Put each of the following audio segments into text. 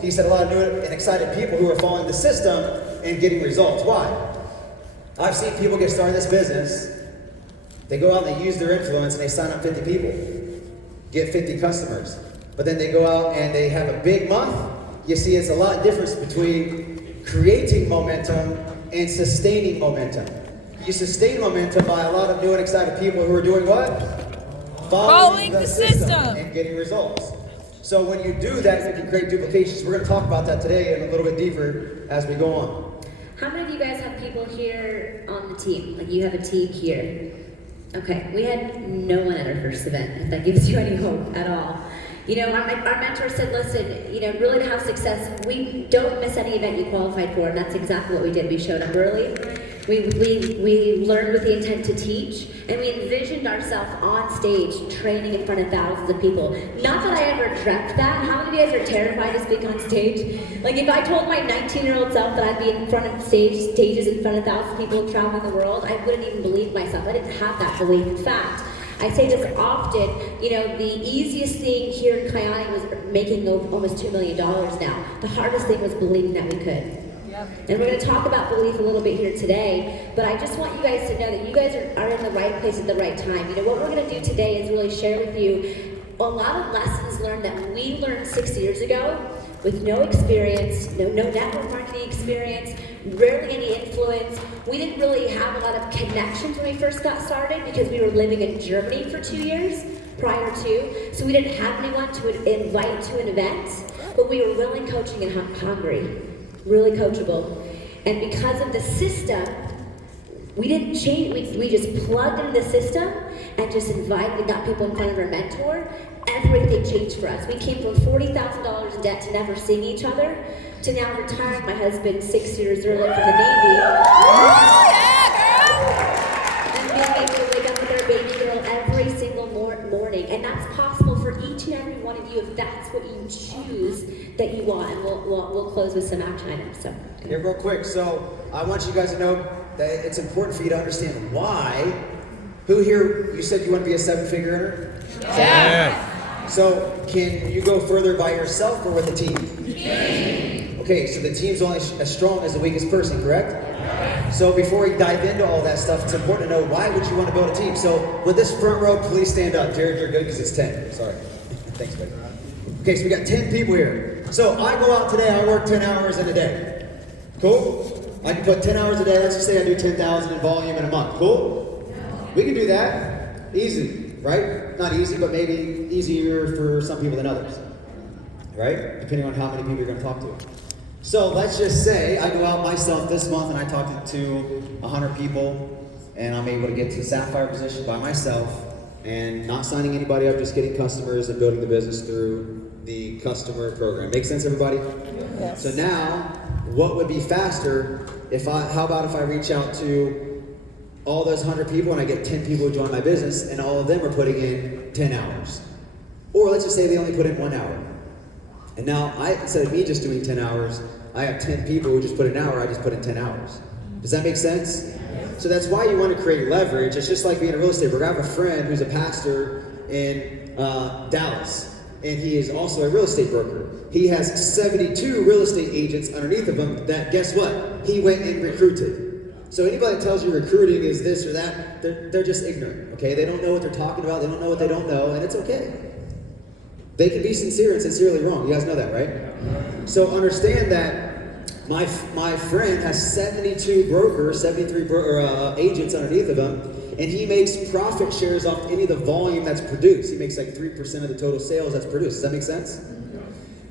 he said a lot of new and excited people who are following the system and getting results. Why? I've seen people get started in this business. They go out and they use their influence and they sign up 50 people, get 50 customers. But then they go out and they have a big month. You see, it's a lot difference between creating momentum and sustaining momentum. You sustain momentum by a lot of new and excited people who are doing what? Following the system and getting results. So when you do that, you can create duplications. We're going to talk about that today and a little bit deeper as we go on. How many of you guys have people here on the team? Like you have a team here. Okay, we had no one at our first event, if that gives you any hope at all. You know, our mentor said, listen, you know, really to have success, we don't miss any event you qualified for, and that's exactly what we did. We showed up early, we learned with the intent to teach, and we envisioned ourselves on stage training in front of thousands of people. Not that I ever dreamt that. How many of you guys are terrified to speak on stage? Like if I told my 19-year-old self that I'd be in front of stages in front of thousands of people traveling the world, I wouldn't even believe myself. I didn't have that belief. In fact, I say this often, you know, the easiest thing here in Kyani was making almost $2 million now. The hardest thing was believing that we could. And we're going to talk about belief a little bit here today, but I just want you guys to know that you guys are in the right place at the right time. You know, what we're going to do today is really share with you a lot of lessons learned that we learned 6 years ago with no experience, no network marketing experience, rarely any influence. We didn't really have a lot of connections when we first got started because we were living in Germany for 2 years prior to, so we didn't have anyone to invite to an event, but we were willing, coaching, and hungry, really coachable. And because of the system, we didn't change, we just plugged into the system and just invited and got people in front of our mentor. Everything changed for us. We came from $40,000 in debt to never seeing each other to now retiring my husband 6 years earlier from the Navy. And being able to wake up with our baby girl every single morning. And that's possible for each and every one of you if that's what you choose that you want. And we'll close with some action items. So. Yeah, real quick. So I want you guys to know that it's important for you to understand why. Who here, you said you want to be a seven-figure earner? Yeah. So can you go further by yourself or with a team? Okay, so the team's only as strong as the weakest person, correct? So before we dive into all that stuff, it's important to know why would you want to build a team. So with this front row, please stand up. Jared, you're good because it's 10. Sorry. Thanks, buddy. Okay, so we got 10 people here. So I go out today, I work 10 hours in a day. Cool? I can put 10 hours a day. Let's just say I do 10,000 in volume in a month. Cool? We can do that. Easy, right? Not easy, but maybe easier for some people than others. Right? Depending on how many people you're going to talk to. So let's just say I go out myself this month and I talk to 100 people and I'm able to get to Sapphire position by myself and not signing anybody up, just getting customers and building the business through the customer program. Make sense, everybody? Yes. So now, what would be faster how about if I reach out to all those 100 people and I get 10 people who join my business and all of them are putting in 10 hours. Or let's just say they only put in 1 hour. And now, instead of me just doing 10 hours, I have 10 people who just put in an hour, I just put in 10 hours. Does that make sense? So that's why you want to create leverage. It's just like being a real estate broker. I have a friend who's a pastor in Dallas, and he is also a real estate broker. He has 72 real estate agents underneath of him that, guess what? He went and recruited. So anybody that tells you recruiting is this or that, they're just ignorant, okay? They don't know what they're talking about, they don't know what they don't know, and it's okay. They can be sincere and sincerely wrong. You guys know that, right? So understand that my friend has 72 brokers, 73 agents underneath of him, and he makes profit shares off any of the volume that's produced. He makes like 3% of the total sales that's produced. Does that make sense?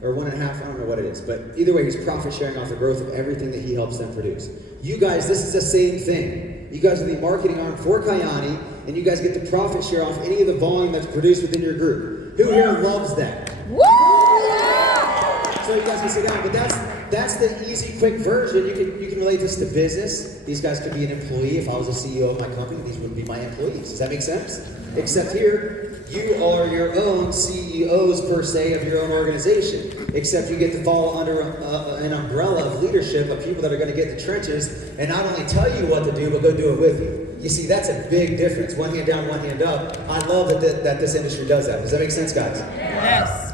Or 1.5%, I don't know what it is. But either way, he's profit sharing off the growth of everything that he helps them produce. You guys, this is the same thing. You guys are the marketing arm for Kyani, and you guys get the profit share off any of the volume that's produced within your group. Who here loves that? Woo! Yeah! So you guys can sit down, but that's the easy, quick version. You can relate this to business. These guys could be an employee. If I was a CEO of my company, these would be my employees. Does that make sense? Except here, you are your own CEOs per se of your own organization. Except you get to fall under an umbrella of leadership of people that are going to get the trenches and not only tell you what to do, but go do it with you. You see, that's a big difference. One hand down, one hand up. I love that this industry does that. Does that make sense, guys? Yes.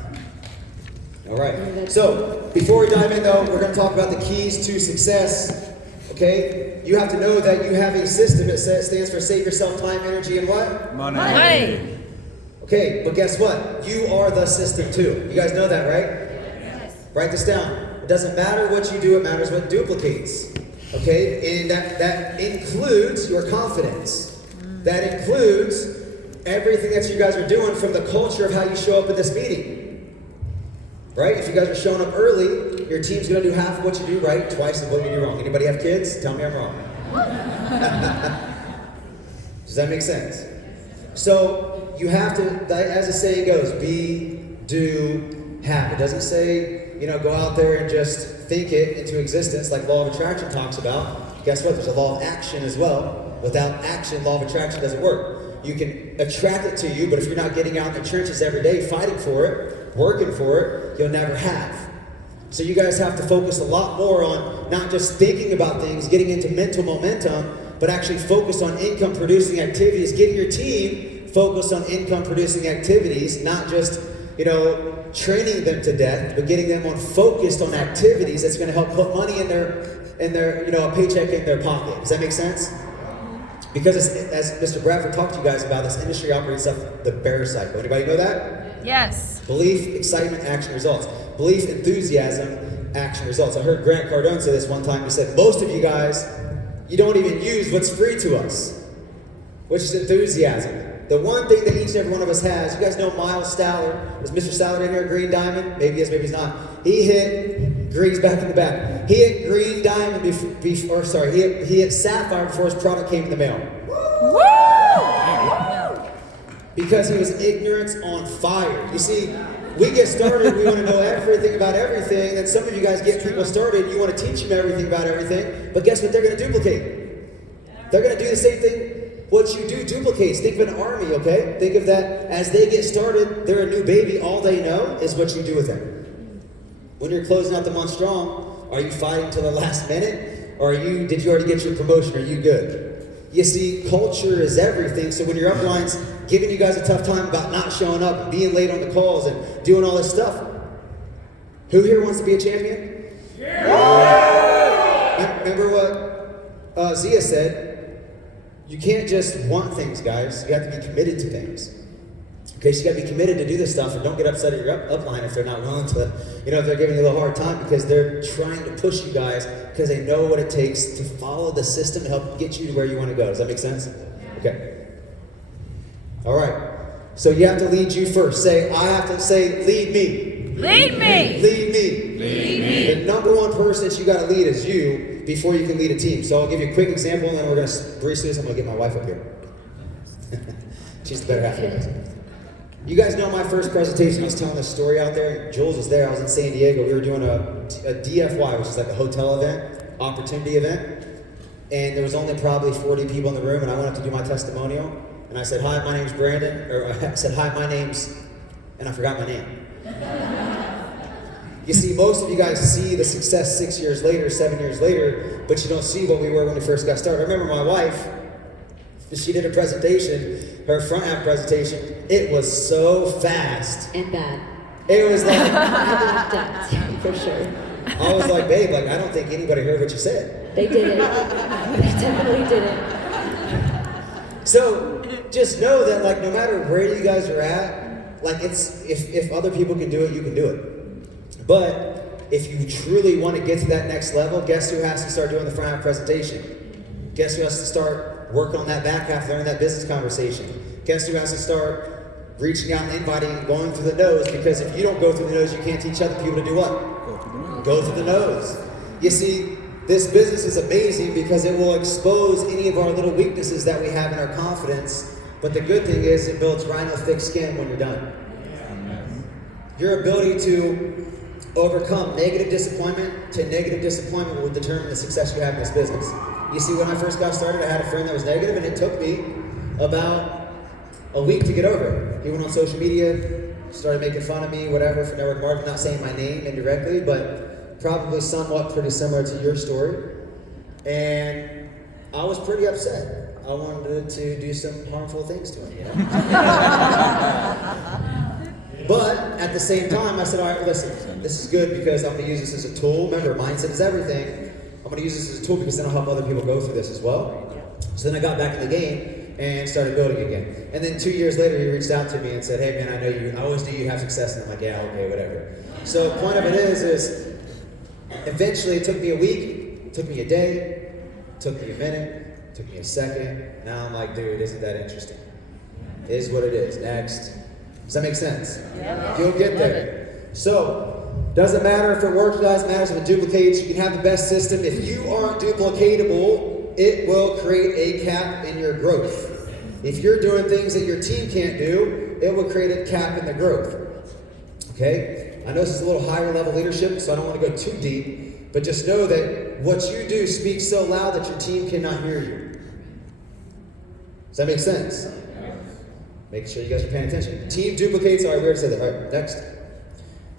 All right. So before we dive in, though, we're going to talk about the keys to success. Okay? You have to know that you have a system that stands for save yourself time, energy, and what? Money. Okay, but guess what? You are the system too. You guys know that, right? Yes. Write this down. It doesn't matter what you do, it matters what duplicates. Okay? And that includes your confidence. That includes everything that you guys are doing from the culture of how you show up at this meeting. Right? If you guys are showing up early, your team's going to do half of what you do right, twice of what you do wrong. Anybody have kids? Tell me I'm wrong. Does that make sense? So you have to, as the saying goes, be, do, have. It doesn't say, go out there and just think it into existence like law of attraction talks about. Guess what? There's a law of action as well. Without action, law of attraction doesn't work. You can attract it to you, but if you're not getting out in the trenches every day, fighting for it, working for it, you'll never have. So you guys have to focus a lot more on not just thinking about things, getting into mental momentum, but actually focus on income producing activities, getting your team focused on income producing activities, not just, training them to death, but getting them focused on activities that's going to help put money in their, a paycheck in their pocket. Does that make sense? Because as Mr. Bradford talked to you guys about, this industry operates off the bear cycle. Anybody know that? Yes. Belief, excitement, action, results. Belief, enthusiasm, action, results. I heard Grant Cardone say this one time. He said, most of you guys, you don't even use what's free to us, which is enthusiasm. The one thing that each and every one of us has, you guys know Miles Stallard. Is Mr. Stallard in here, Green Diamond? Maybe he is, maybe he's not. He hit, Green's back in the back. He hit Green Diamond he hit Sapphire before his product came in the mail. Woo! Because he was ignorance on fire. You see, we get started, we want to know everything about everything, then some of you guys get people started, you want to teach them everything about everything, but guess what they're going to duplicate? They're going to do the same thing. What you do duplicates. Think of an army, okay? Think of that as they get started, they're a new baby, all they know is what you do with them. When you're closing out the month strong, are you fighting till the last minute? Or did you already get your promotion? Are you good? You see, culture is everything, so when your upline's giving you guys a tough time about not showing up, and being late on the calls, and doing all this stuff, who here wants to be a champion? Yeah. Remember what Zia said? You can't just want things, guys. You have to be committed to things. Okay, so you got to be committed to do this stuff, and don't get upset at your upline if they're not willing to, if they're giving you a little hard time, because they're trying to push you guys because they know what it takes to follow the system to help get you to where you want to go. Does that make sense? Okay. All right. So you have to lead you first. I have to say, lead me. Lead me. Lead me. Lead me. The number one person that you got to lead is you before you can lead a team. So I'll give you a quick example, and then we're going to breeze through this. I'm going to get my wife up here. She's the better half of it. You guys know my first presentation. I was telling this story out there. Jules was there. I was in San Diego. We were doing a DFY, which is like a hotel event, opportunity event. And there was only probably 40 people in the room, and I went up to do my testimonial. And I said, hi, my name's Brandon. Or I said, hi, my name's... And I forgot my name. You see, most of you guys see the success 6 years later, 7 years later, but you don't see what we were when we first got started. I remember my wife, she did a presentation, her front half presentation. It was so fast. And bad. It was like... For sure. I was like, babe, I don't think anybody heard what you said. They did it. They definitely did it. So, just know that, no matter where you guys are at, it's if other people can do it, you can do it. But if you truly want to get to that next level, guess who has to start doing the front half presentation? Guess who has to start working on that back half, learning that business conversation? Guess who has to start reaching out and inviting and going through the nose? Because if you don't go through the nose, you can't teach other people to do what? Go through the nose. You see, this business is amazing because it will expose any of our little weaknesses that we have in our confidence. But the good thing is it builds rhino thick skin when you're done. Your ability to overcome negative disappointment will determine the success you have in this business. You see, when I first got started, I had a friend that was negative, and it took me about a week to get over it. He went on social media, started making fun of me, whatever, for network marketing, not saying my name indirectly, but probably somewhat pretty similar to your story. And I was pretty upset. I wanted to do some harmful things to him, But at the same time, I said, all right, listen, this is good because I'm going to use this as a tool. Remember, mindset is everything. I'm going to use this as a tool because then I'll help other people go through this as well. So then I got back in the game and started building again. And then 2 years later, he reached out to me and said, hey man, I always knew you have success. And I'm like, yeah, okay, whatever. So the point of it is eventually it took me a week, it took me a day, it took me a minute, it took me a second. Now I'm like, dude, isn't that interesting? It is what it is. Next. Does that make sense? Yeah. You'll get there. So, doesn't matter if it works, doesn't matter if it duplicates, you can have the best system. If you aren't duplicatable, it will create a cap in your growth. If you're doing things that your team can't do, it will create a cap in the growth. Okay? I know this is a little higher level leadership, so I don't want to go too deep, but just know that what you do speaks so loud that your team cannot hear you. Does that make sense? Make sure you guys are paying attention. Team duplicates. All right, we already said that. All right, next.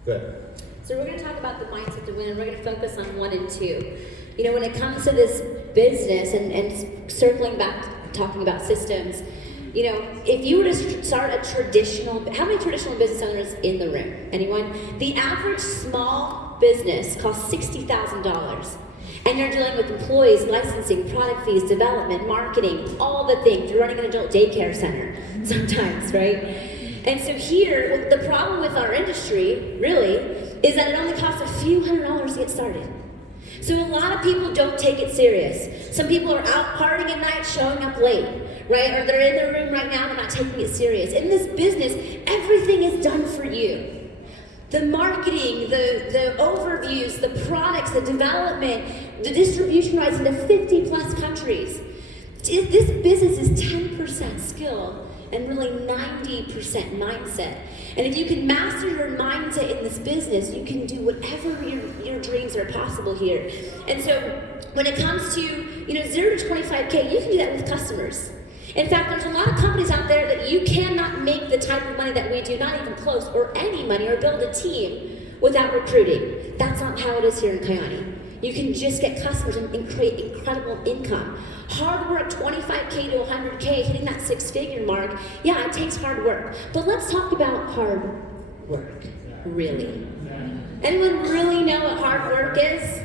Good. So we're going to talk about the mindset to win, and we're going to focus on 1 and 2. You know, when it comes to this business and circling back, talking about systems, you know, if you were to start a traditional, how many traditional business owners in the room? Anyone? The average small business costs $60,000. And you're dealing with employees, licensing, product fees, development, marketing, all the things. You're running an adult daycare center sometimes, right? And so here, the problem with our industry, really, is that it only costs a few $100s to get started. So a lot of people don't take it serious. Some people are out partying at night, showing up late, right? Or they're in their room right now, they're not taking it serious. In this business, everything is done for you. The marketing, the overviews, the products, the development, the distribution rights into 50 plus countries. This business is 10% skill and really 90% mindset. And if you can master your mindset in this business, you can do whatever your dreams are possible here. And so when it comes to 0 to 25K, you can do that with customers. In fact, there's a lot of companies out there that you cannot make the type of money that we do, not even close, or any money, or build a team without recruiting. That's not how it is here in Kiani. You can just get customers and create incredible income. Hard work, 25K to 100K, hitting that 6-figure mark, yeah, it takes hard work. But let's talk about hard work, really. Anyone really know what hard work is?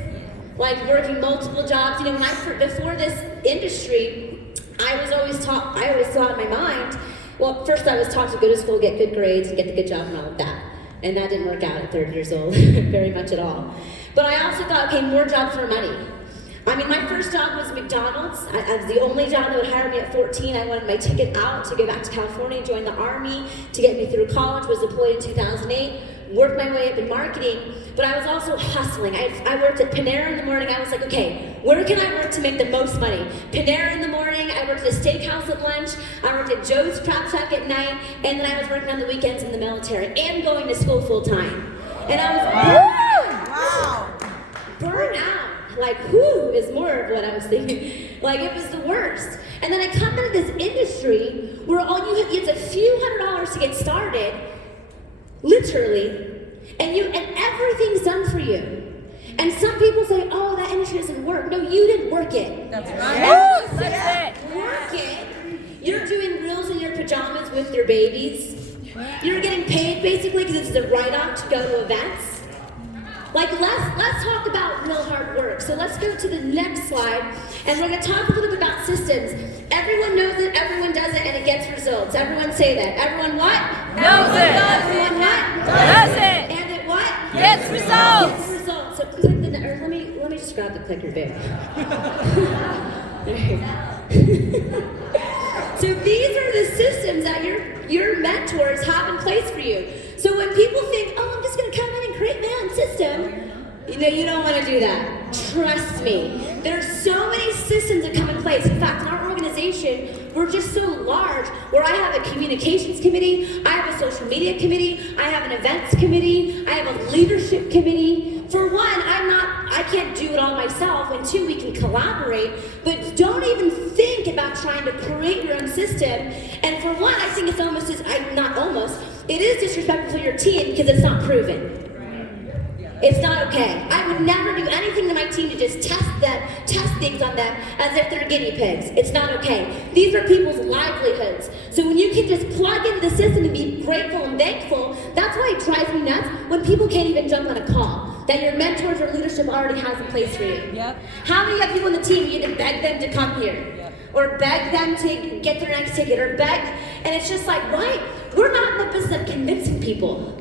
Like working multiple jobs. You know, before this industry, I always thought in my mind, well, first I was taught to go to school, get good grades, and get the good job and all of that. And that didn't work out at 30 years old, very much at all. But I also thought, okay, more jobs for money. I mean, my first job was McDonald's. I was the only job that would hire me at 14. I wanted my ticket out to go back to California, join the Army, to get me through college, was deployed in 2008. Worked my way up in marketing, but I was also hustling. I worked at Panera in the morning. I was like, okay, where can I work to make the most money? Panera in the morning, I worked at a steakhouse at lunch, I worked at Joe's Crab Shack at night, and then I was working on the weekends in the military and going to school full time. And I was burned out. Like, whoo, is more of what I was thinking. Like, it was the worst. And then I come into this industry where it's a few $100s to get started, literally, and everything's done for you. And some people say, oh, that industry doesn't work. No, you didn't work it. That's right. That's it. Work it. You're doing reels in your pajamas with your babies. You're getting paid basically because it's a write-off to go to events. Like, let's talk about real hard work. So let's go to the next slide, and we're going to talk a little bit about systems. Everyone knows it, everyone does it, and it gets results. Everyone say that. Everyone what? Knows it. Everyone what? Does it. And it what? Gets results. Gets results. So click let me just grab the clicker there. So these are the systems that your mentors have in place for you. So when people think, oh, I'm just going to come in and create my own system, you don't want to do that. Trust me. There's so many systems that come in place. In fact, in our organization, we're just so large where I have a communications committee, I have a social media committee, I have an events committee, I have a leadership committee. For one, I can't do it all myself, and two, we can collaborate, but don't even think about trying to create your own system. And for one, I think it's it is disrespectful to your team because it's not proven. It's not okay. I would never do anything to my team to just test things on them as if they're guinea pigs. It's not okay. These are people's livelihoods. So when you can just plug into the system and be grateful and thankful, that's why it drives me nuts when people can't even jump on a call that your mentors or leadership already has in place for you. Yep. How many of you on the team you need to beg them to come here? Yep. Or beg them to get their next ticket, or beg, and it's just like, right, we're not in the business of convincing people.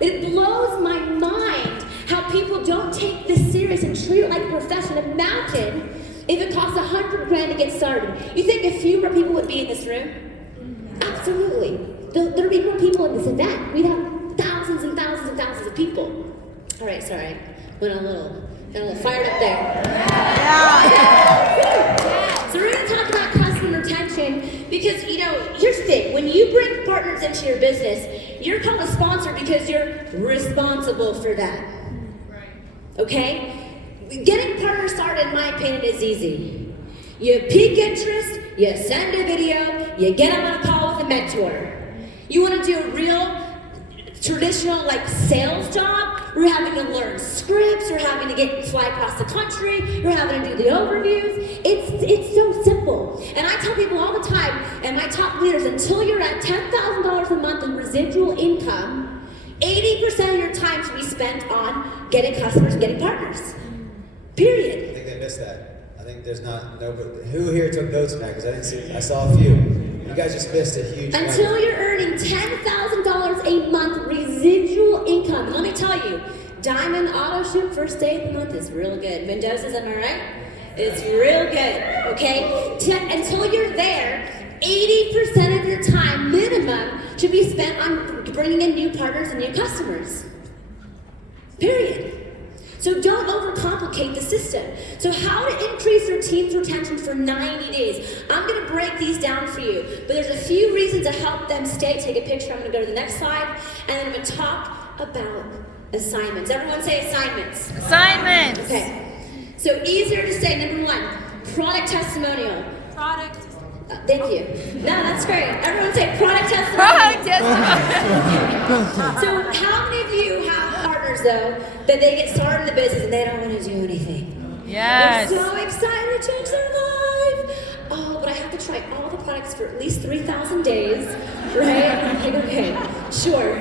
It blows my mind how people don't take this serious and treat it like a profession. Imagine if it costs $100,000 to get started. You think if fewer people would be in this room? Absolutely. There'd be more people in this event. We'd have thousands and thousands and thousands of people. All right, sorry, got a little fired up there. So we're going to talk about customer retention because, here's the thing. When you bring partners into your business, you're called a sponsor because you're responsible for that. Okay? Getting partners started, in my opinion, is easy. You pique interest, you send a video, you get them on a call with a mentor. You want to do a real traditional sales job, you're having to learn scripts, you're having to fly across the country, you're having to do the overviews. It's so simple. And I tell people all the time, and my top leaders, until you're at $10,000 a month in residual income, 80% of your time should be spent on getting customers and getting partners. Period. I think they missed that. I think there's nobody. Who here took notes now? Because I saw a few. You guys just missed a huge Until you're earning $10,000 a month residual income. Let me tell you, Diamond Auto Ship first day of the month is real good. Mendoza's, am I right? It's real good, okay? Until you're there, 80% of your time minimum should be spent on bringing in new partners and new customers. Period. So don't overcomplicate the system. So how to increase your team's retention for 90 days. I'm going to break these down for you, but there's a few reasons to help them stay. Take a picture. I'm going to go to the next slide, and then I'm going to talk about assignments. Everyone say assignments. Assignments. Okay. So easier to say. Number one, product testimonial. Product. Thank you. No, that's great. Everyone say product testimonial. Product testimonial. So how many of you have partners, though, that they get started in the business and they don't want to do anything? Yes. They're so excited to change their life. Oh, but I have to try all the products for at least 3,000 days, right? Okay, sure.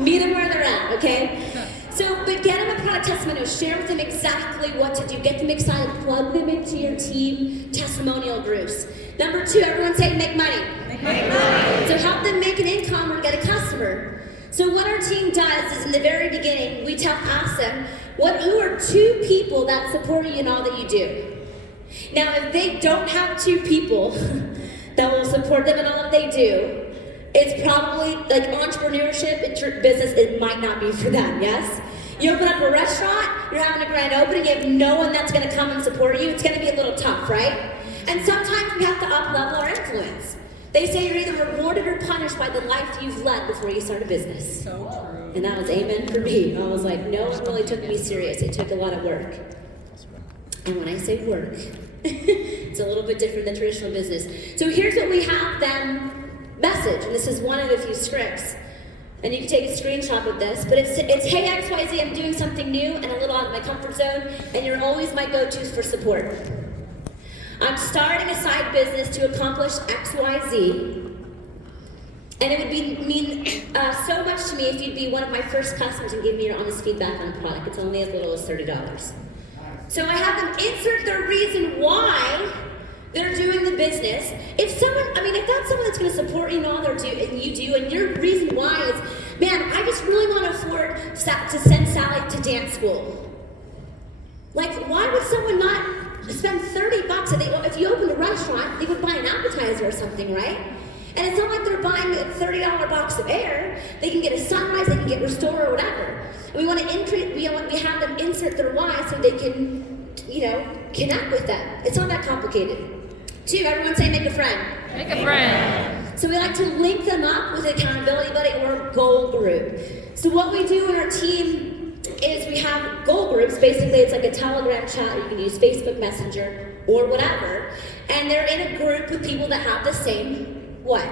Meet them where they're at, okay? So, but get them a product testimonial. Share with them exactly what to do. Get them excited. Plug them into your team testimonial groups. Number two, everyone say make money. Make money. So help them make an income or get a customer. So what our team does is in the very beginning, we ask them, who are 2 people that support you in all that you do? Now, if they don't have 2 people that will support them in all that they do, it's probably entrepreneurship and business, it might not be for them, yes? You open up a restaurant, you're having a grand opening, you have no one that's gonna come and support you, it's gonna be a little tough, right? And sometimes we have to up-level our influence. They say you're either rewarded or punished by the life you've led before you start a business. So true. And that was amen for me. I was like, no one really took me serious. It took a lot of work. And when I say work, it's a little bit different than traditional business. So here's what we have them message. And this is one of the few scripts. And you can take a screenshot with this. But it's hey XYZ, I'm doing something new and a little out of my comfort zone. And you're always my go-tos for support. I'm starting a side business to accomplish XYZ, and it would mean so much to me if you'd be one of my first customers and give me your honest feedback on a product. It's only as little as $30. So I have them insert their reason why they're doing the business. If that's someone that's going to support you and all you do, and your reason why is, man, I just really want to afford to send Sally to dance school. Why would someone not spend $30? If you opened a restaurant, they would buy an appetizer or something, right? And it's not like they're buying a $30 box of air. They can get a sunrise, they can get Restore or whatever. And we want to increase. We have them insert their why so they can, connect with that. It's not that complicated. 2, everyone say make a friend. Make a friend. So we like to link them up with an accountability buddy or a goal group. So what we do in our team is we have goal groups. Basically, it's like a Telegram chat. You can use Facebook Messenger or whatever. And they're in a group with people that have the same what?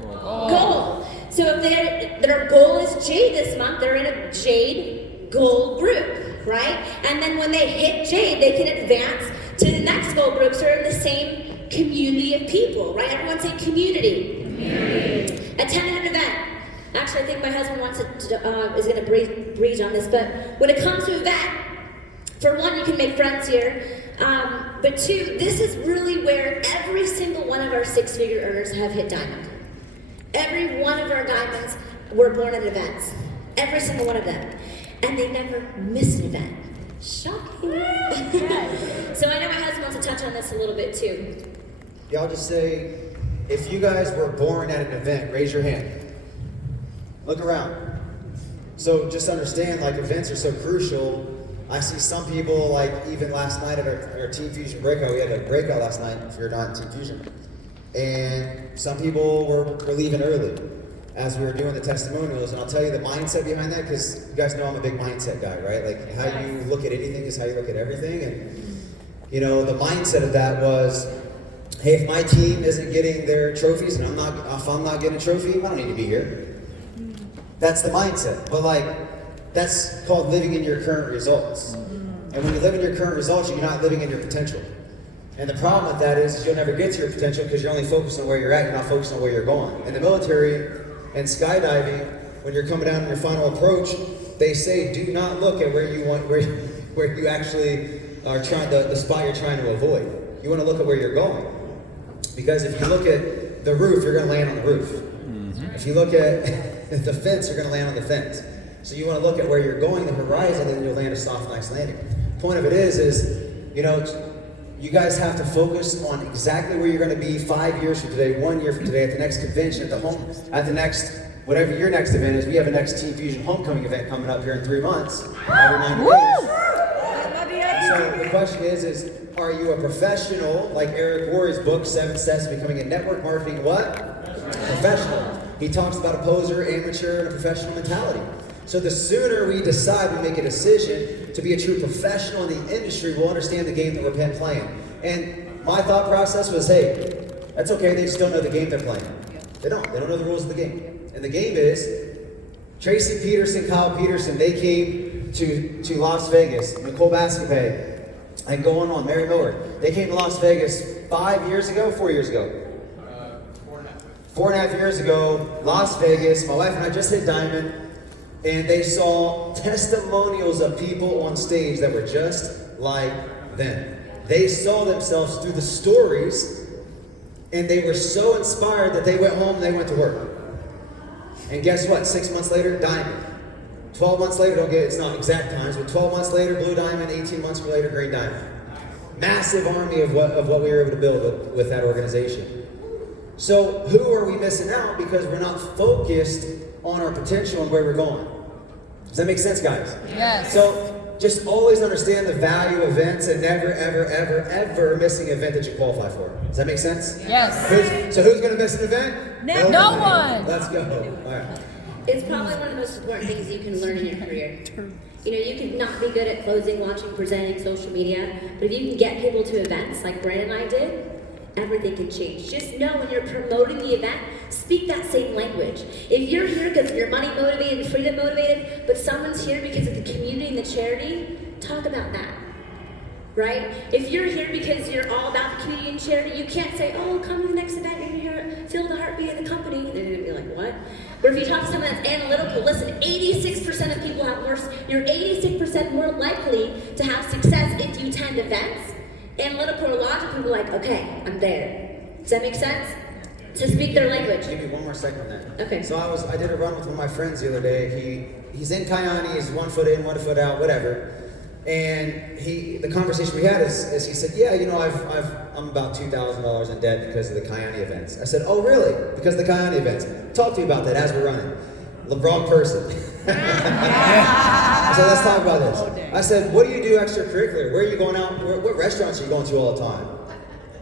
Goal. So if their goal is Jade this month, they're in a Jade goal group, right? And then when they hit Jade, they can advance to the next goal groups who are in the same community of people, right? Everyone say community. Community. Attend an event. Actually, I think my husband is going to breach on this, but when it comes to event, for one, you can make friends here, but two, this is really where every single one of our six-figure earners have hit diamond. Every one of our diamonds were born at events. Every single one of them. And they never miss an event. Shocking. So I know my husband wants to touch on this a little bit too. Yeah, I'll just say, if you guys were born at an event, raise your hand. Look around. So just understand, like, events are so crucial. I see some people, like, even last night at our Team Fusion breakout, we had a breakout last night if you're not in Team Fusion. And some people were leaving early as we were doing the testimonials. And I'll tell you the mindset behind that, because you guys know I'm a big mindset guy, right? Like, how you look at anything is how you look at everything. And, you know, the mindset of that was, hey, if my team isn't getting their trophies and if I'm not getting a trophy, I don't need to be here. That's the mindset. But, like, that's called living in your current results. And when you live in your current results, you're not living in your potential. And the problem with that is you'll never get to your potential because you're only focused on where you're at, you're not focused on where you're going. In the military and skydiving, when you're coming down on your final approach, they say do not look at where you actually are trying, the spot you're trying to avoid. You want to look at where you're going. Because if you look at the roof, you're going to land on the roof. If you look at the fence, you're going to land on the fence. So you want to look at where you're going, the horizon, and then you'll land a soft, nice landing. The point of it is, you know, you guys have to focus on exactly where you're going to be 5 years from today, 1 year from today, at the next convention, at the next, whatever your next event is. We have a next Team Fusion homecoming event coming up here in 3 months, every 90 days. So the question is are you a professional, like Eric Worre's book, 7 Steps to Becoming a Network Marketing what? Professional. He talks about a poser, amateur, and a professional mentality. So the sooner we decide, we make a decision to be a true professional in the industry, we'll understand the game that we're playing. And my thought process was, hey, that's okay, they still know the game they're playing. They don't know the rules of the game. And the game is, Tracy Peterson, Kyle Peterson, they came to Las Vegas, Nicole Bascapay, and going on, Mary Miller. They came to Las Vegas 5 years ago, 4 years ago? 4.5 years ago, Las Vegas, my wife and I just hit diamond, and they saw testimonials of people on stage that were just like them. They saw themselves through the stories, and they were so inspired that they went home and they went to work. And guess what? 6 months later, diamond. 12 months later, it's not exact times, but 12 months later, blue diamond, 18 months later, green diamond. Massive army of what we were able to build with that organization. So who are we missing out because we're not focused on our potential and where we're going? Does that make sense, guys? Yes. So just always understand the value of events and never, ever, ever, ever missing an event that you qualify for. Does that make sense? Yes. So who's going to miss an event? No one. Let's go. All right. It's probably one of the most important things you can learn in your career. You know, you can not be good at closing, launching, presenting, social media, but if you can get people to events like Brandon and I did, everything can change. Just know when you're promoting the event, speak that same language. If you're here because you're money motivated, freedom motivated, but someone's here because of the community and the charity, talk about that. Right? If you're here because you're all about the community and charity, you can't say, oh, come to the next event, you're here, feel the heartbeat of the company. They're gonna be like, what? But if you talk to someone that's analytical, listen, 86% of people have more, you're 86% more likely to have success if you attend events. Analytical or logical people are like, okay, I'm there. Does that make sense? To speak their language. Give me one more second on that. Okay. So I did a run with one of my friends the other day. He's in Kiani, he's 1 foot in, 1 foot out, whatever. And the conversation we had is he said, yeah, you know, I'm about $2,000 in debt because of the Kiani events. I said, oh really? Because of the Kiani events. Talk to me about that as we're running. The wrong person. I said, let's talk about this. I said, what do you do extracurricular? Where are you going out? What restaurants are you going to all the time?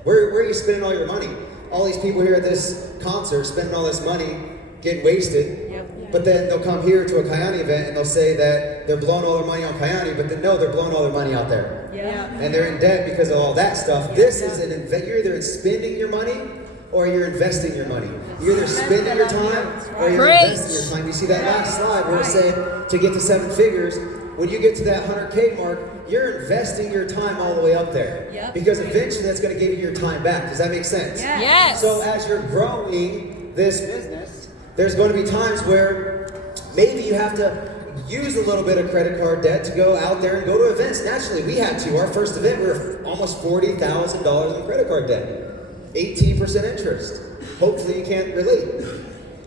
Where are you spending all your money? All these people here at this concert spending all this money, getting wasted. But then they'll come here to a Kiani event and they'll say that they're blowing all their money on Kiani, but then no, they're blowing all their money out there. And they're in debt because of all that stuff. This is an investment. You're either spending your money or you're investing your money. You're either spending your time or you're investing your time. You see that last slide where it said to get to 7 figures, when you get to that 100K mark, you're investing your time all the way up there. Yep. Because eventually that's going to give you your time back. Does that make sense? Yes. So as you're growing this business, there's going to be times where maybe you have to use a little bit of credit card debt to go out there and go to events. Naturally, we had to. Our first event, we were almost $40,000 in credit card debt. 18% interest. Hopefully you can't relate.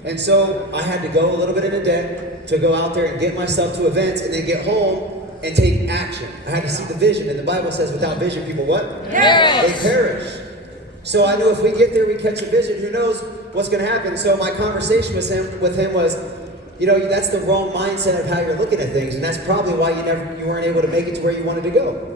And so I had to go a little bit into debt to go out there and get myself to events and then get home and take action. I had to see the vision. And the Bible says without vision, people what? Perish. They perish. So I knew if we get there, we catch a vision, who knows what's going to happen. So my conversation with him was, you know, that's the wrong mindset of how you're looking at things. And that's probably why you weren't able to make it to where you wanted to go.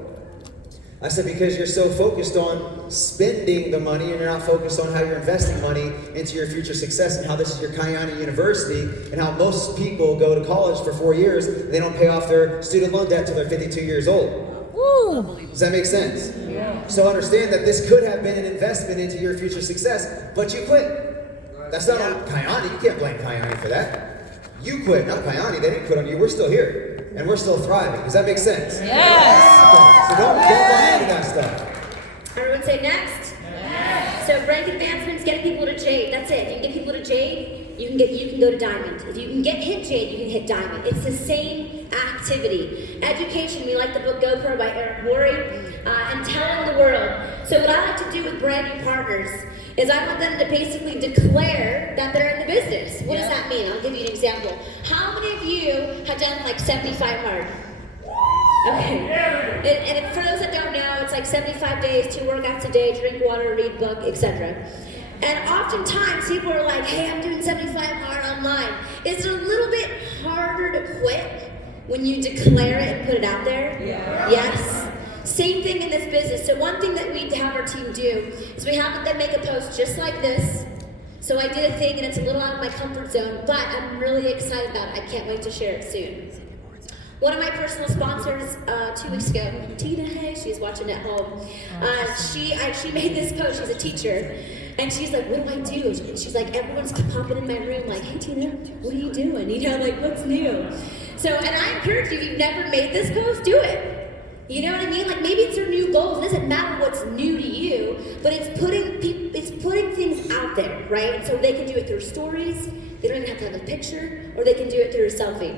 I said, because you're so focused on spending the money and you're not focused on how you're investing money into your future success and how this is your Kayani University and how most people go to college for 4 years and they don't pay off their student loan debt till they're 52 years old. Woo. Does that make sense? Yeah. So understand that this could have been an investment into your future success, but you quit. That's not on Kayani. You can't blame Kayani for that. You quit, not Kayani. They didn't quit on you. We're still here. And we're still thriving. Does that make sense? Yes. Okay. So don't buy into that stuff. Everyone say next. Next. So rank advancements, getting people to jade. That's it. If you can get people to jade, you can go to diamond. If you can hit jade, you can hit diamond. It's the same activity. Education, we like the book GoPro by Eric Worre, and telling the world. So what I like to do with brand new partners is I want them to basically declare that they're in the business. What does that mean? I'll give you an example. How many of you have done like 75 hard? Okay. And for those that don't know, it's like 75 days, 2 workouts a day, drink water, read book, etc. And oftentimes people are like, hey, I'm doing 75 hard online. Is it a little bit harder to quit when you declare it and put it out there? Yeah. Yes. Same thing in this business. So one thing that we have our team do is we have them make a post just like this. So I did a thing and it's a little out of my comfort zone, but I'm really excited about it. I can't wait to share it soon. One of my personal sponsors 2 weeks ago, Tina, hey, she's watching at home. She made this post. She's a teacher. And she's like, what do I do? She's like, everyone's popping in my room like, hey Tina, what are you doing? You know, like, what's new? So, and I encourage you, if you've never made this post, do it. You know what I mean? Like maybe it's your new goals. It doesn't matter what's new to you, but it's putting things out there, right? And so they can do it through stories. They don't even have to have a picture, or they can do it through a selfie.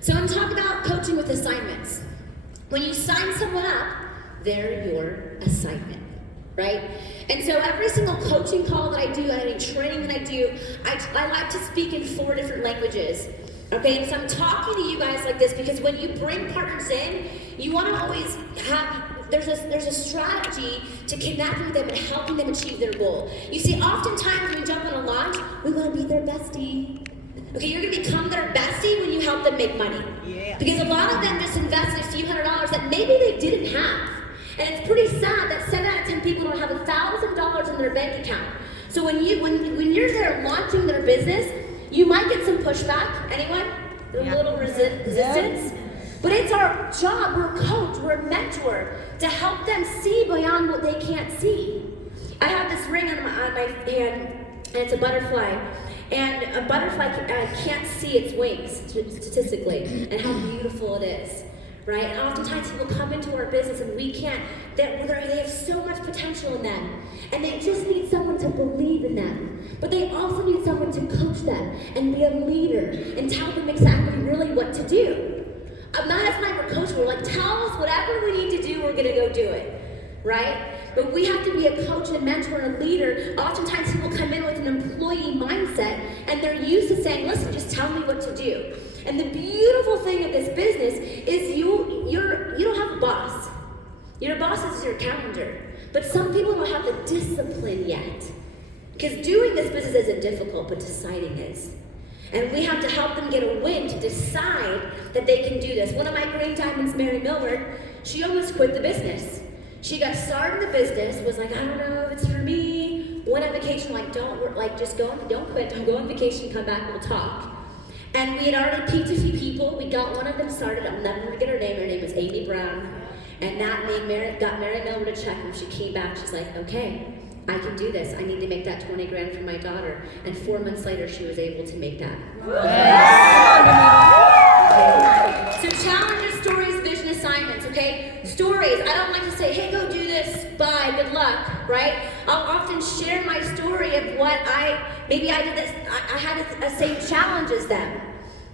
So I'm talking about coaching with assignments. When you sign someone up, they're your assignment, right? And so every single coaching call that I do, any training that I do, I like to speak in 4 different languages. Okay, and so I'm talking to you guys like this because when you bring partners in, you want to always have, there's a strategy to connect with them and helping them achieve their goal. You see, oftentimes when we jump on a launch, we want to be their bestie. Okay, you're going to become their bestie when you help them make money. Yeah. Because a lot of them just invested a few $100s that maybe they didn't have. And it's pretty sad that 7 out of 10 people don't have $1,000 in their bank account. So when you're there launching their business, you might get some pushback. Anyone? A little resistance? But it's our job, we're a coach, we're a mentor, to help them see beyond what they can't see. I have this ring on my hand, and it's a butterfly. And a butterfly can't see its wings, statistically, and how beautiful it is. Right? And oftentimes people come into our business and we can't, they have so much potential in them. And they just need someone to believe in them. But they also need someone to coach them and be a leader and tell them exactly really what to do. Not as my coach, we're like, tell us whatever we need to do, we're gonna go do it. Right? But we have to be a coach and a mentor and a leader. Oftentimes people come in with an employee mindset and they're used to saying, listen, just tell me what to do. And the beautiful thing of this business is you don't have a boss. Your boss is your calendar. But some people don't have the discipline yet. Because doing this business isn't difficult, but deciding is. And we have to help them get a win to decide that they can do this. One of my green diamonds, Mary Millward, she almost quit the business. She got started in the business, was like, I don't know if it's for me. Went on vacation, just don't quit, don't go on vacation, come back, we'll talk. And we had already picked a few people. We got one of them started. I'll never forget her name. Her name was Amy Brown. And that got Mary Millward a check. When she came back, she's like, okay, I can do this. I need to make that 20 grand for my daughter. And 4 months later, she was able to make that. So challenges, stories, vision, assignments, okay? Stories, I don't like to say, hey, go do this, bye, good luck, right? I'll often share my story of what maybe I did this, I had the same challenge as them,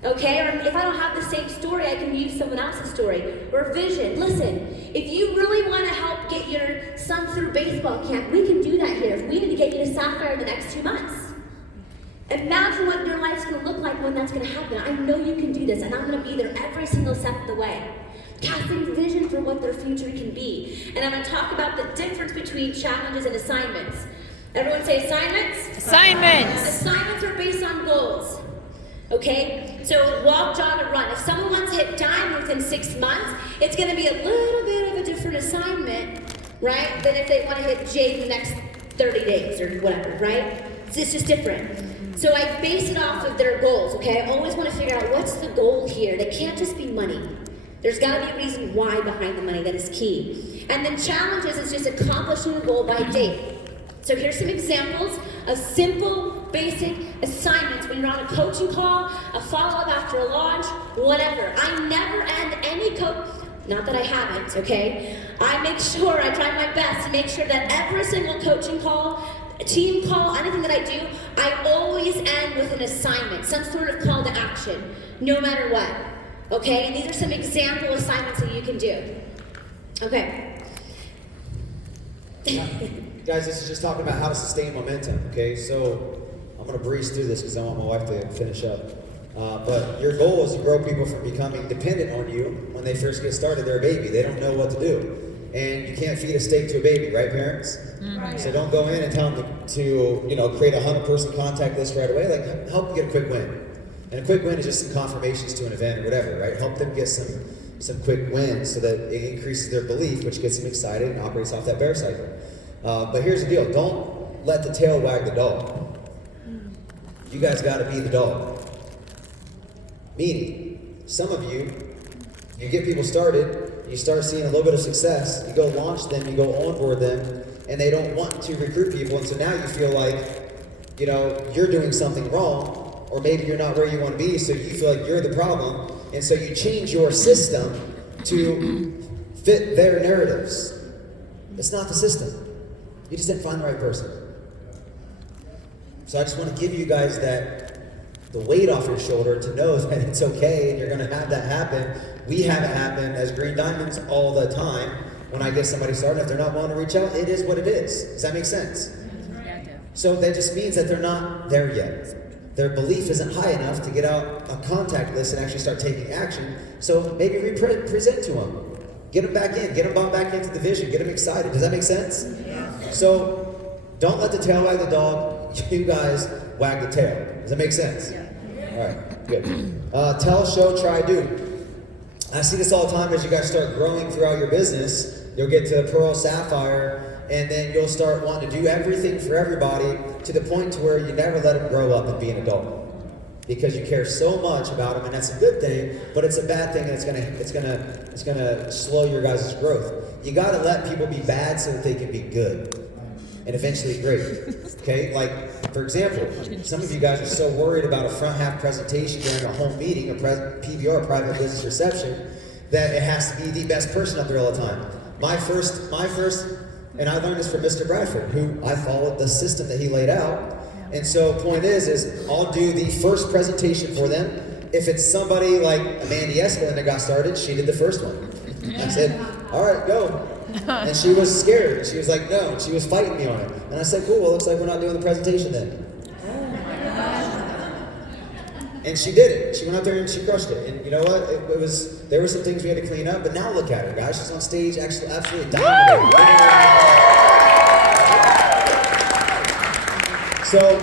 okay? Or if I don't have the same story, I can use someone else's story. Or vision, listen, if you really want to help get your son through baseball camp, we can do that here. If we need to get you to Sapphire in the next 2 months. Imagine what your life's going to look like when that's going to happen. I know you can do this, and I'm going to be there every single step of the way. Casting vision for what their future can be. And I'm going to talk about the difference between challenges and assignments. Everyone say assignments? Assignments. Assignments are based on goals. Okay? So walk, jog, and run. If someone wants to hit diamond within 6 months, it's going to be a little bit of a different assignment, right? Than if they want to hit J in the next 30 days or whatever, right? It's just different. So I base it off of their goals, okay? I always want to figure out what's the goal here. They can't just be money. There's got to be a reason why behind the money. That is key. And then challenges is just accomplishing a goal by date. So here's some examples of simple, basic assignments when you're on a coaching call, a follow-up after a launch, whatever. I never end any not that I haven't, okay? I try my best to make sure that every single coaching call, team call, anything that I do, I always end with an assignment, some sort of call to action, no matter what. Okay, and these are some example assignments that you can do. Okay. Guys, this is just talking about how to sustain momentum, okay? So I'm going to breeze through this because I want my wife to finish up. But your goal is to grow people from becoming dependent on you when they first get started. They're a baby. They don't know what to do. And you can't feed a steak to a baby, right, parents? Right. So don't go in and tell them to create a 100-person contact list right away. Like, help them get a quick win. And a quick win is just some confirmations to an event or whatever, right? Help them get some quick wins so that it increases their belief, which gets them excited and operates off that bear cycle. But here's the deal. Don't let the tail wag the dog. You guys got to be the dog. Meaning, some of you get people started, you start seeing a little bit of success, you go launch them, you go onboard them, and they don't want to recruit people, and so now you feel like, you're doing something wrong, or maybe you're not where you want to be, so you feel like you're the problem, and so you change your system to fit their narratives. It's not the system. You just didn't find the right person. So I just want to give you guys the weight off your shoulder to know that it's okay and you're going to have that happen. We have it happen as Green Diamonds all the time. When I get somebody started, if they're not willing to reach out, it is what it is. Does that make sense? So that just means that they're not there yet. Their belief isn't high enough to get out a contact list and actually start taking action. So maybe present to them. Get them back in. Get them bought back into the vision. Get them excited. Does that make sense? Yeah. So don't let the tail wag the dog. You guys wag the tail. Does that make sense? Yeah. All right, good. Tell, show, try, do. I see this all the time as you guys start growing throughout your business. You'll get to Pearl, Sapphire, and then you'll start wanting to do everything for everybody to the point to where you never let them grow up and be an adult. Because you care so much about them, and that's a good thing, but it's a bad thing, and it's gonna slow your guys' growth. You gotta let people be bad so that they can be good. And eventually great, okay? Like, for example, some of you guys are so worried about a front half presentation during a home meeting, a PBR, a private business reception, that it has to be the best person up there all the time. My first, and I learned this from Mr. Bradford, who I followed the system that he laid out. And so point is I'll do the first presentation for them. If it's somebody like Amanda Esplin that got started, she did the first one. I said, all right, go. And she was scared. She was like, no. And she was fighting me on it. And I said, cool, well, looks like we're not doing the presentation then. And she did it. She went out there and she crushed it. And you know what? There were some things we had to clean up, but now look at her, guys. She's on stage actually absolutely dominating. So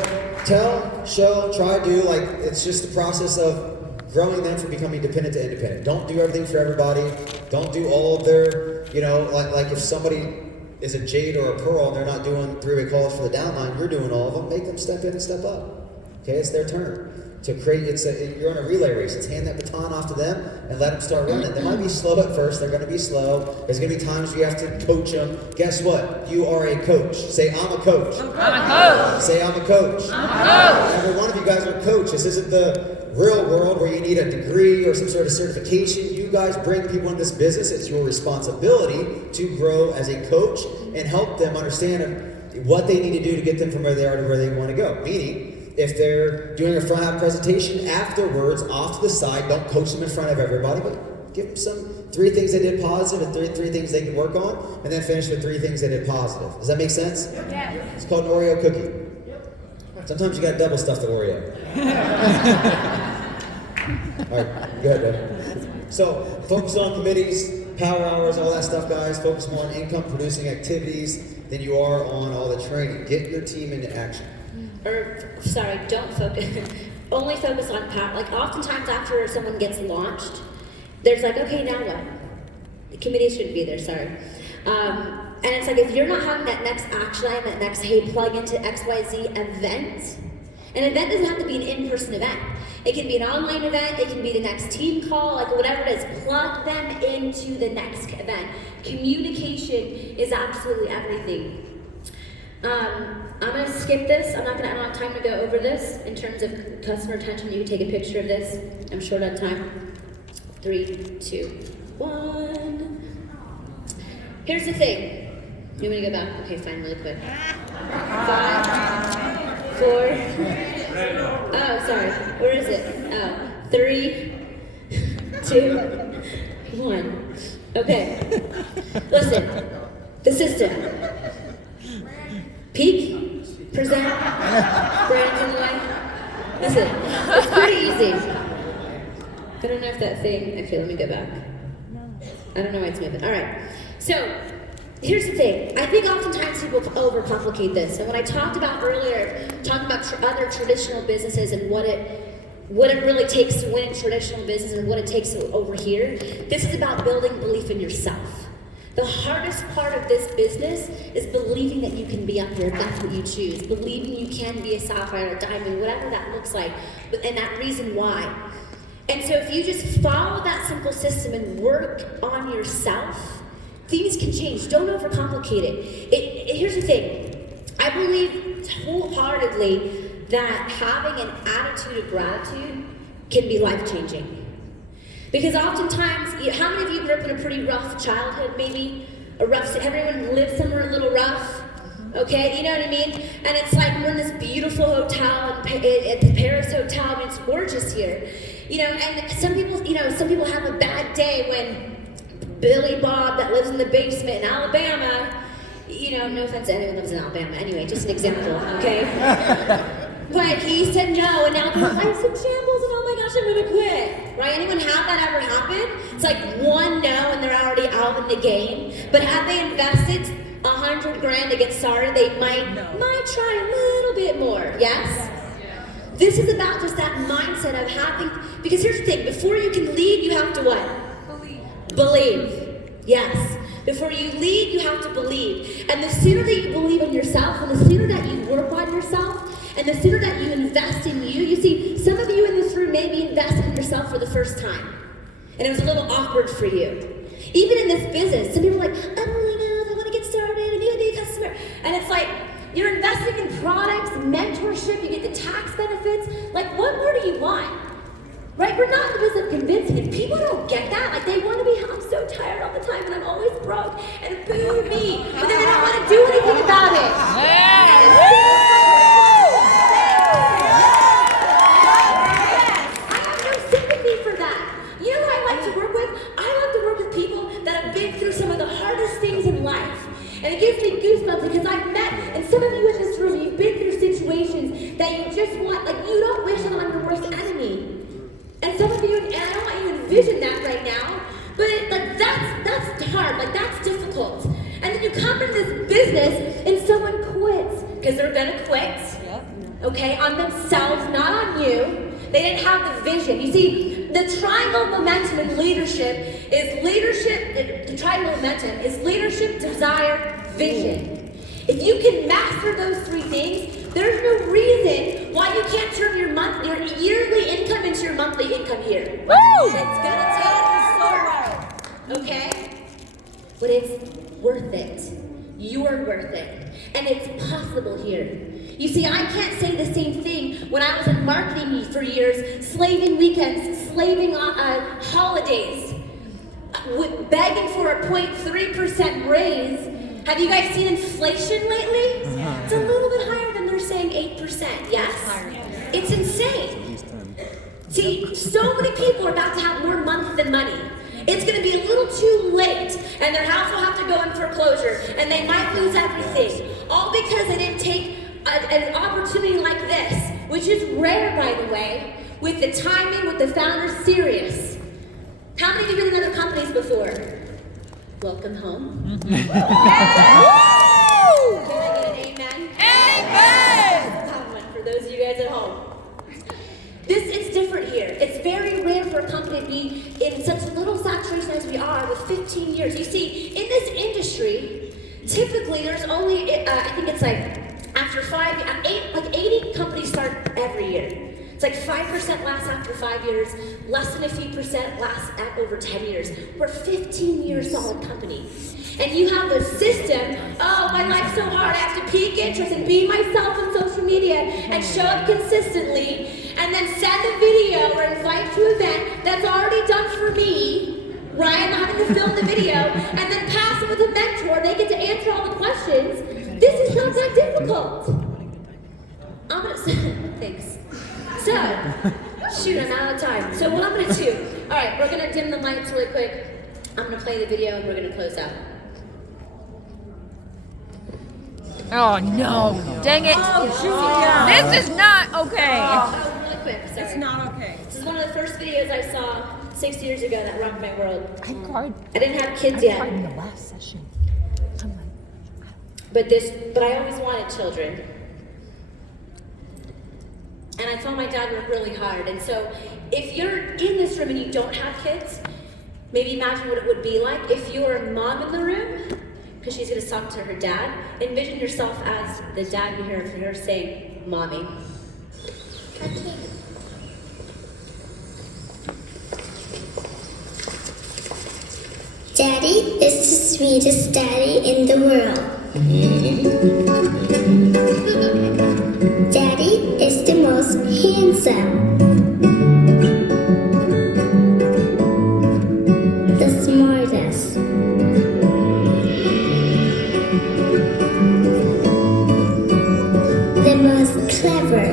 tell, show, try, do, like it's just the process of growing them from becoming dependent to independent. Don't do everything for everybody. Don't do all of their, like if somebody is a Jade or a Pearl and they're not doing three-way calls for the downline, you're doing all of them. Make them step in and step up. Okay, it's their turn. To create, you're on a relay race. It's hand that baton off to them and let them start running. They might be slow at first. They're going to be slow. There's going to be times where you have to coach them. Guess what? You are a coach. Say, I'm a coach. I'm a coach. Say, I'm a coach. I'm a coach. Every one of you guys are a coach. This isn't the real world where you need a degree or some sort of certification. You guys bring people in this business. It's your responsibility to grow as a coach and help them understand what they need to do to get them from where they are to where they want to go. Meaning, if they're doing a front presentation afterwards, off to the side, don't coach them in front of everybody, but give them some 3 things they did positive and three things they can work on, and then finish with 3 things they did positive. Does that make sense? Yeah. It's called an Oreo cookie. Sometimes you got double stuff the Oreo. All right, go ahead, Dave. So, focus on committees, power hours, all that stuff, guys. Focus more on income-producing activities than you are on all the training. Get your team into action. Don't focus. Only focus on power. Like, oftentimes after someone gets launched, there's like, okay, now what? The committee shouldn't be there, sorry. And it's like, if you're not having that next action item, that next, hey, plug into XYZ event, an event doesn't have to be an in-person event. It can be an online event, it can be the next team call, like whatever it is, plug them into the next event. Communication is absolutely everything. I'm gonna skip this. I don't have time to go over this in terms of customer attention. You can take a picture of this. I'm short on time. 3, 2, 1. Here's the thing. You want me to go back? Okay, fine, really quick. 5, 4. Oh, sorry. Where is it? Oh, 3, 2, 1. Okay. Listen. The system. Peak, present, brand in the way. Listen, it's pretty easy. I don't know if that thing. Okay, let me go back. I don't know why it's moving. All right. So, here's the thing. I think oftentimes people overcomplicate this. And when I talked about earlier, talking about other traditional businesses and what it really takes to win in traditional business and what it takes over here, this is about building belief in yourself. The hardest part of this business is believing that you can be up there if that's what you choose. Believing you can be a sapphire, a diamond, whatever that looks like, and that reason why. And so if you just follow that simple system and work on yourself, things can change. Don't overcomplicate it. Here's the thing. I believe wholeheartedly that having an attitude of gratitude can be life-changing. Because oftentimes, how many of you grew up in a pretty rough childhood, maybe? Everyone lived somewhere a little rough? Okay, you know what I mean? And it's like we're in this beautiful hotel at the Paris Hotel. I mean, it's gorgeous here. And some people have a bad day when Billy Bob that lives in the basement in Alabama, no offense to anyone who lives in Alabama, anyway, just an example, okay? But he said no, and now his life's in shambles, and oh my gosh, I'm gonna quit. Right? Anyone have that ever happen? It's like one no, and they're already out in the game. But had they invested $100,000 to get started, they might try a little bit more. Yes? This is about just that mindset of having. Because here's the thing: before you can lead, you have to what? Believe. Yes. Before you lead, you have to believe. And the sooner that you believe in yourself, and the sooner that you work on yourself, and the sooner that you invest in you see, some of you in this room maybe invested in yourself for the first time. And it was a little awkward for you. Even in this business, some people are like, I don't really know if I want to get started, I need to be a customer. And it's like, you're investing in products, mentorship, you get the tax benefits. Like, what more do you want? Right? We're not in the business of convincing. If people don't get that, like they want to be, I'm so tired all the time and I'm always broke and boo me. But then they don't want to do anything about it. I have no sympathy for that. You know who I like to work with? I love to work with people that have been through some of the hardest things in life. And it gives me goosebumps because I've met, and some of you in this room, you've been through situations that you just want, like you don't wish it on your worst enemy. And some of you, and I don't want you to envision that right now, but that's hard, like that's difficult. And then you come into this business and someone quits, because they're gonna quit, okay, on themselves, not on you. They didn't have the vision. You see, the triangle of momentum in leadership is leadership, desire, vision. If you can master those 3 things, there's no reason why you can't turn your yearly income into your monthly income here. Woo! It's gonna take so long, okay? But it's worth it. You're worth it. And it's possible here. You see, I can't say the same thing when I was in marketing for years, slaving weekends, slaving on holidays, begging for a 0.3% raise. Have you guys seen inflation lately? It's a little bit higher than they're saying 8%, yes? It's insane. See, so many people are about to have more money than money. It's going to be a little too late, and their house will have to go in foreclosure, and they might lose everything, all because they didn't take an opportunity like this, which is rare, by the way, with the timing, with the founders serious. How many of you have been in other companies before? Welcome home. Can I get an amen? Amen! That one for those of you guys at home. It's different here. It's very rare for a company to be in such little saturation as we are with 15 years. You see, in this industry, typically there's only, I think it's like after 80 companies start every year. It's like 5% last after 5 years, less than a few percent last at over 10 years. We're a 15-year solid company. And you have a system, oh, my life's so hard, I have to peak interest and be myself on social media and show up consistently, and then send a video or invite to an event that's already done for me, right? I'm not having to film the video, and then pass it with a mentor. They get to answer all the questions. This is not that difficult. I'm gonna say, thanks. So, shoot, I'm out of time. So what I'm gonna do, all right, we're gonna dim the lights really quick. I'm gonna play the video and we're gonna close out. Oh no! Dang it! Oh, Julia! This is not okay. Oh, really quick, sorry. It's not okay. This is one of the first videos I saw 6 years ago that rocked my world. I cried. I didn't have kids I yet. cried in the last session. But I always wanted children. And I saw my dad work really hard. And so if you're in this room and you don't have kids, maybe imagine what it would be like if you were a mom in the room, because she's going to talk to her dad. Envision yourself as the dad you hear her saying, Mommy. Okay. Daddy is the sweetest daddy in the world. Daddy is the most handsome, the smartest, the most clever,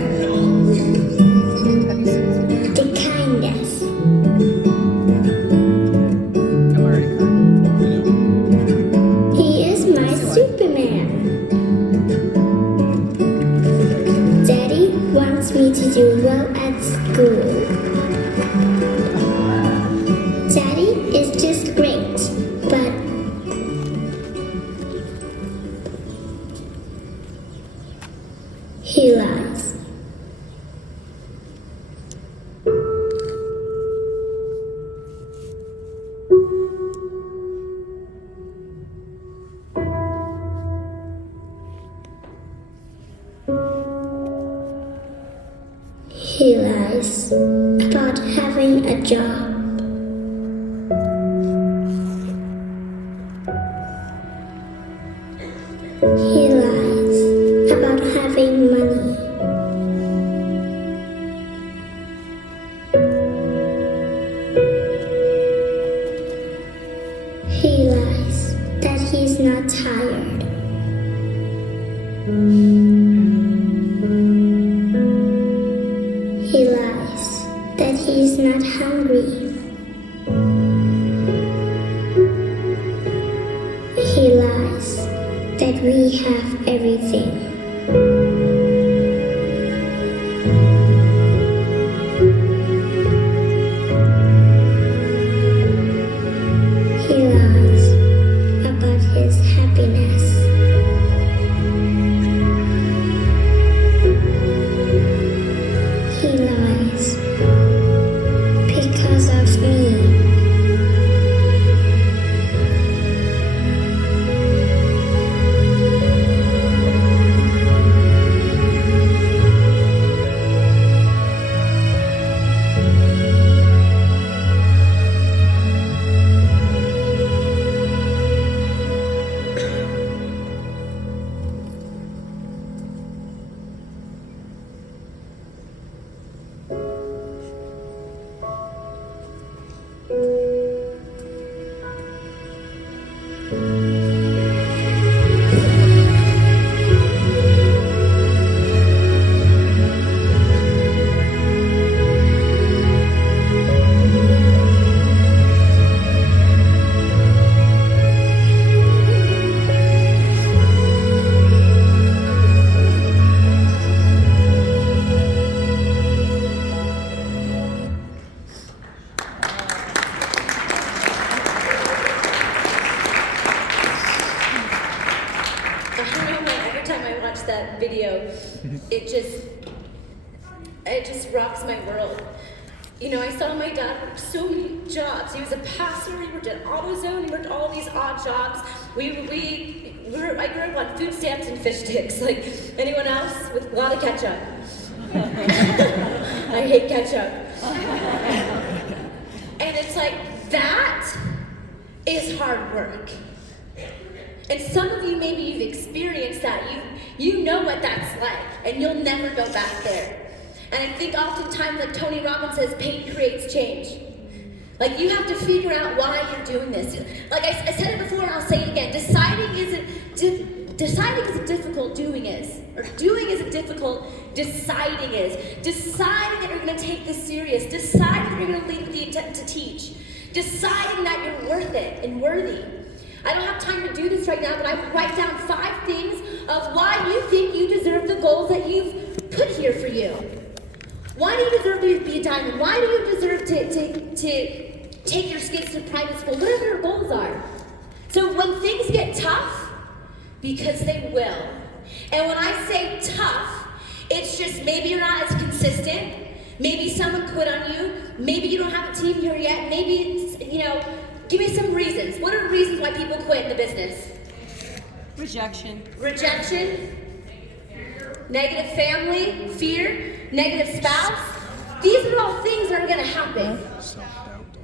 the kindest. He is my Superman. Daddy wants me to do well at school. Daddy is just great, but he lies. He lies about having a job. He lies about having money. He lies that he's not tired. He lies that he's not hungry. He lies that we have everything. He lies about his happiness. He lies because of me. I know every time I watch that video, it just rocks my world. You know, I saw my dad work so many jobs. He was a pastor, he worked at AutoZone, he worked all these odd jobs. I grew up on food stamps and fish sticks. Like anyone else with a lot of ketchup. I hate ketchup. And it's like, that is hard work. And some of you, maybe you've experienced that. You know what that's like, and you'll never go back there. And I think oftentimes, like Tony Robbins says, pain creates change. Like, you have to figure out why you're doing this. Like I said it before, and I'll say it again. Deciding isn't difficult, doing is. Or doing isn't difficult, deciding is. Deciding that you're going to take this serious. Deciding that you're going to lead with the intent to teach. Deciding that you're worth it and worthy. I don't have time to do this right now, but I would write down 5 things of why you think you deserve the goals that you've put here for you. Why do you deserve to be a diamond? Why do you deserve to take your kids to private school? Whatever your goals are. So when things get tough, because they will. And when I say tough, it's just maybe you're not as consistent. Maybe someone quit on you. Maybe you don't have a team here yet. Maybe it's, give me some reasons. What are reasons why people quit in the business? Rejection. Rejection. Negative family, fear, negative spouse. These are all things that are going to happen.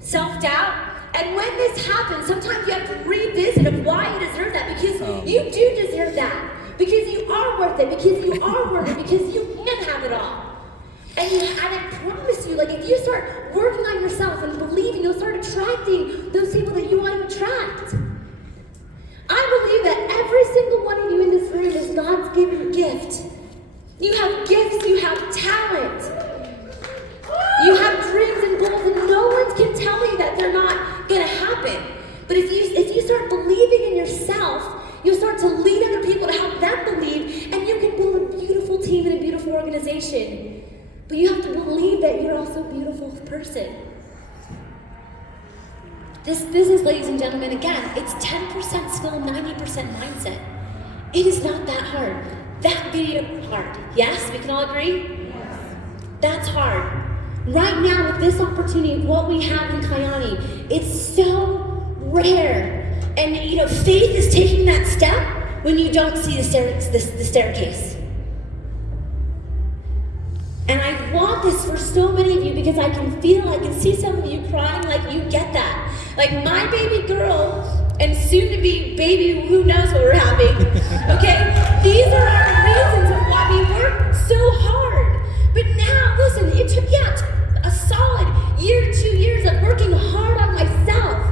Self-doubt. And when this happens, sometimes you have to revisit of why you deserve that, because you do deserve that. Because you are worth it, because you are worth it, because you can have it all. And I promise you, like, if you start working on yourself and believing, you'll start attracting those people that you want to attract. I believe that every single one of you in this room is God's given gift. You have gifts, you have talent. You have dreams and goals, and no one can tell you that they're not going to happen. But if you start believing in yourself, you'll start to lead other people to help them believe, and you can build a beautiful team and a beautiful organization. But you have to believe that you're also a beautiful person. This business, ladies and gentlemen, again, it's 10% skill, 90% mindset. It is not that hard. That video is hard. Yes, we can all agree? Yes. That's hard. Right now, with this opportunity, what we have in Kayani, it's so rare. And faith is taking that step when you don't see the staircase. And I want this for so many of you, because I can see some of you crying like you get that. Like my baby girl and soon to be baby, who knows what we're having, okay? These are our reasons of why we work so hard. But now, listen, it took a solid year, 2 years of working hard on myself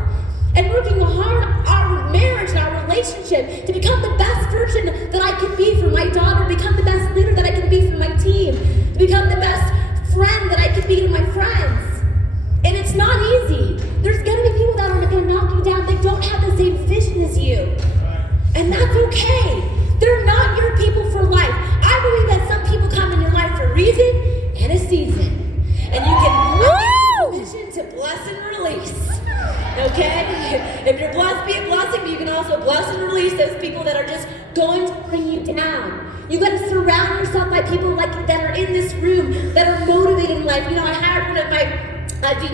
and working hard on our marriage and our relationship to become the best version that I can be for my daughter, become the best leader that I can be for my team, to become the best friend that I can be to my friends. And it's not easy. There's going to be people that are going to knock you down. They don't have the same vision as you. And that's okay. They're not your people for life. I believe that some people come in your life for a reason and a season. And you can walk in vision to bless and release. Okay? If you're blessed, be a blessing, but you can also bless and release those people that are just going to bring you down. You got to surround yourself by people that are in this room, that are motivated in life. I hired one of my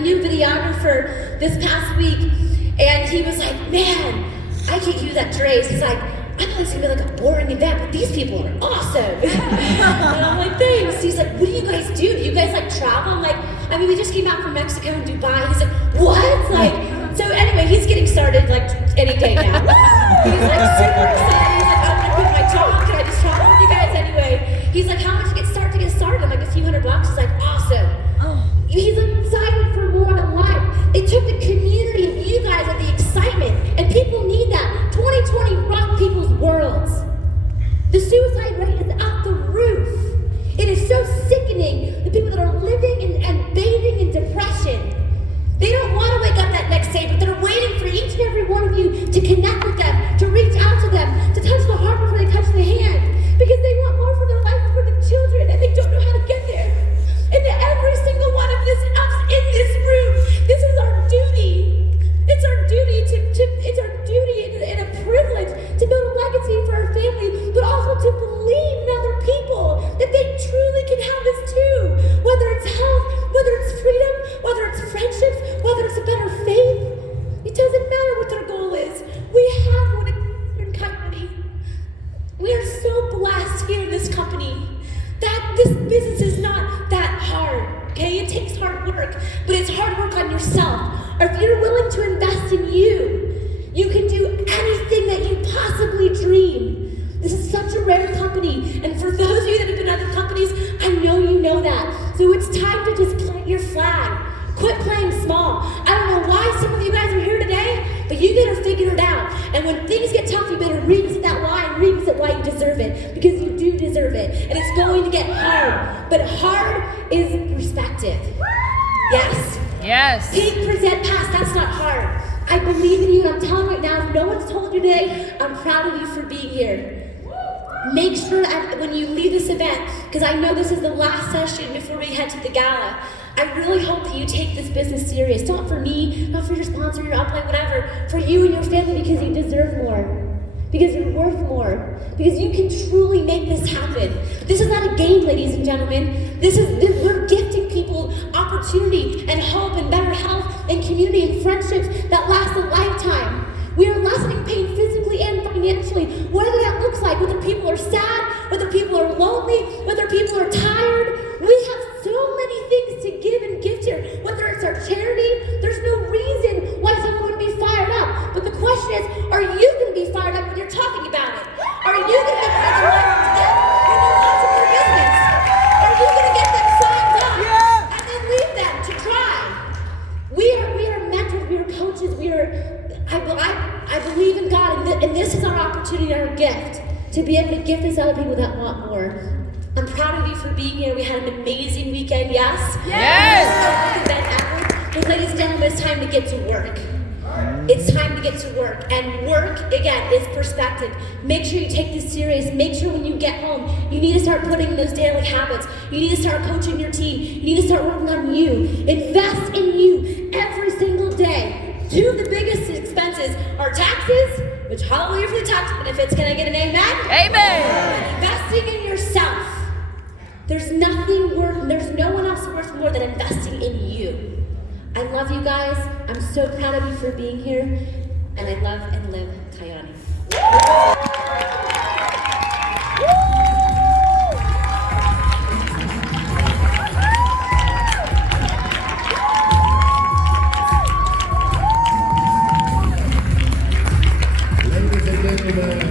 new videographer this past week, and he was like, man, I can't use that Dre's. He's like, I thought it's going to be like a boring event, but these people are awesome. And I'm like, thanks. He's like, what do you guys do? Do you guys travel? I'm like, we just came out from Mexico and Dubai. He's like, what? So anyway, he's getting started any day now. He's super excited. He's like, I'm going to quit my job. Can I just travel with you guys anyway? He's like, how much to get started? I'm like, a few $100. He's like, awesome. He's excited for more in life. It took the community of you guys and the excitement, and people need that. 2020 rocked people's worlds. The suicide rate is out the roof. It is so sickening, the people that are living and bathing in depression. They don't want to wake up that next day, but they're waiting for each and every one of you to connect with them, to reach out to them, to touch the heart before they touch the hand, because they want more for their life, for the children, and they don't know how to get there. And every single one of this this business is not that hard, okay? It takes hard work, but it's hard work on yourself. Or if you're willing to invest in you, you can do anything that you possibly dream. This is such a rare company, and for those of you that have been in other companies, I know you know that. So it's time to just plant your flag. Quit playing small. I don't know why some of you guys are here today, but you better figure it out. And when things get tough, you better revisit that why and revisit why you deserve it, because you do deserve it. And it's going to get hard, but hard is perspective. Yes? Yes. Take, present, past, that's not hard. I believe in you, and I'm telling you right now, if no one's told you today, I'm proud of you for being here. Make sure that when you leave this event, because I know this is the last session before we head to the gala, I really hope that you take this business serious. Not for me, not for your sponsor, your upline, whatever. For you and your family, because you deserve more. Because you're worth more. Because you can truly make this happen. This is not a game, ladies and gentlemen. We're gifting people opportunity and hope and better health and community and friendships that last a lifetime. We are lessening pain physically and financially, whatever that looks like, whether people are sad, whether people are lonely, whether people are tired. We have so many things to give and gift here. Whether it's our charity, there's no reason why someone would be fired up. But the question is, are you going to be fired up when you're talking about it? Are you going to be bringing life to them when you launch your business? Are you going to get them signed up and then leave them to try? We are mentors, we are coaches, I believe in God, and this is our opportunity, our gift, to be able to gift this to other people that want more. I'm proud of you for being here. We had an amazing weekend, yes? Yes! But ladies and gentlemen, it's time to get to work. It's time to get to work. And work, again, is perspective. Make sure you take this serious. Make sure when you get home, you need to start putting in those daily habits. You need to start coaching your team. You need to start working on you. Invest in you every single day. Two of the biggest expenses are taxes, which hallelujah for the tax benefits. Can I get an amen? Amen. And investing in yourself. There's no one else worth more than investing in you. I love you guys. I'm so proud of you for being here. And I love and live Coyote. Ladies and gentlemen,